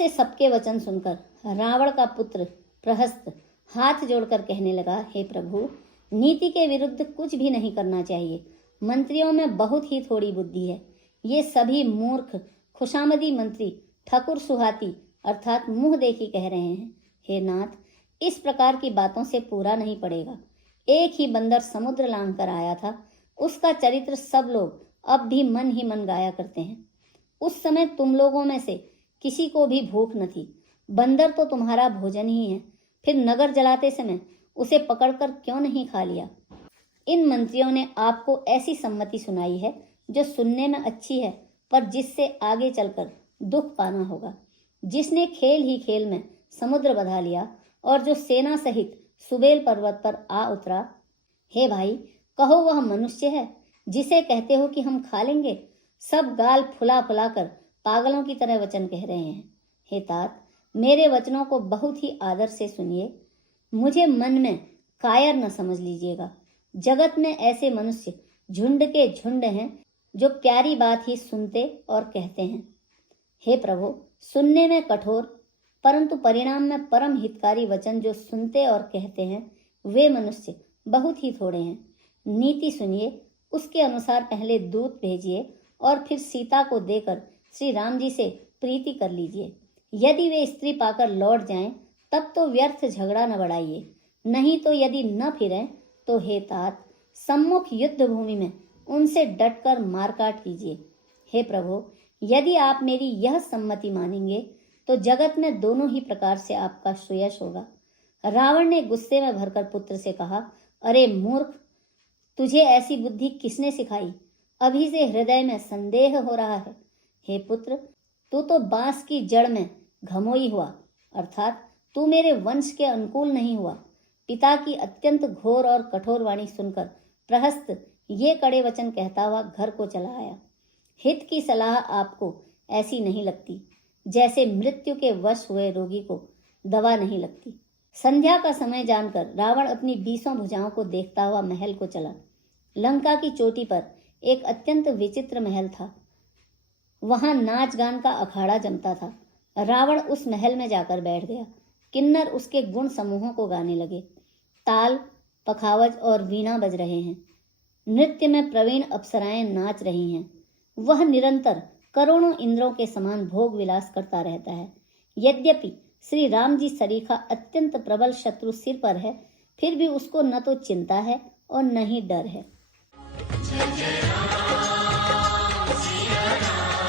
से सबके वचन सुनकर रावण का पुत्र प्रहस्त हाथ जोड़कर कहने लगा, हे प्रभु, नीति के विरुद्ध कुछ भी नहीं करना चाहिए। मंत्रियों में बहुत ही थोड़ी बुद्धि है। ये सभी मूर्ख खुशामदी मंत्री ठकुर सुहाती अर्थात मुंह देखी कह रहे हैं। हे नाथ, इस प्रकार की बातों से पूरा नहीं पड़ेगा। एक ही बंदर समुद्र लांघ कर आया था, उसका चरित्र सब लोग अब भी मन ही मन गाया करते हैं। उस समय तुम लोगों में से किसी को भी भूख न थी। बंदर तो तुम्हारा भोजन ही है, फिर नगर जलाते समय उसे पकड़कर क्यों नहीं खा लिया? इन मंत्रियों ने आपको ऐसी सम्मति सुनाई है जो सुनने में अच्छी है, पर जिससे आगे चलकर दुख पाना होगा। जिसने खेल ही खेल में समुद्र बधा लिया और जो सेना सहित सुबेल पर्वत पर आ उतरा, हे भाई, कहो वह मनुष्य है जिसे कहते हो कि हम खा लेंगे? सब गाल फुला फुला कर पागलों की तरह वचन कह रहे हैं। हे तात, मेरे वचनों को बहुत ही आदर से सुनिए। मुझे मन में कायर न समझ लीजिएगा। जगत में ऐसे मनुष्य झुंड के झुंड हैं जो प्यारी बात ही सुनते और कहते हैं। हे प्रभु, सुनने में कठोर परंतु परिणाम में परम हितकारी वचन जो सुनते और कहते हैं, वे मनुष्य बहुत ही थोड़े हैं। नीति सुनिए, उसके अनुसार पहले दूत भेजिए और फिर सीता को देकर श्री राम जी से प्रीति कर लीजिए। यदि वे स्त्री पाकर लौट जाएं, तब तो व्यर्थ झगड़ा न बढ़ाइए, नहीं तो यदि न फिरें तो हे तात, सम्मुख युद्ध भूमि में उनसे डटकर मारकाट कीजिए। हे प्रभु, यदि आप मेरी यह सम्मति मानेंगे तो जगत में दोनों ही प्रकार से आपका सुयश होगा। रावण ने गुस्से में भरकर पुत्र से कहा, अरे मूर्ख, तुझे ऐसी बुद्धि किसने सिखाई? अभी से हृदय में संदेह हो रहा है। हे पुत्र, तू तो बांस की जड़ में घमोई हुआ, अर्थात तू मेरे वंश के अनुकूल नहीं हुआ। पिता की अत्यंत घोर और कठोर वाणी सुनकर प्रहस्त ये कड़े वचन कहता हुआ घर को चला आया। हित की सलाह आपको ऐसी नहीं लगती जैसे मृत्यु के वश हुए रोगी को दवा नहीं लगती। संध्या का समय जानकर रावण अपनी 20 भुजाओं को देखता हुआ महल को चला। लंका की चोटी पर एक अत्यंत विचित्र महल था। वहां नाच गान का अखाड़ा जमता था। रावण उस महल में जाकर बैठ गया। किन्नर उसके गुण समूहों को गाने लगे। ताल, पखावज और वीणा बज रहे हैं। नृत्य में प्रवीण अप्सराएं नाच रही हैं। वह निरंतर करोड़ों इंद्रों के समान भोग विलास करता रहता है। यद्यपि श्री राम जी सरीखा अत्यंत प्रबल शत्रु सिर पर है, फिर भी उसको न तो चिंता है और न ही डर है।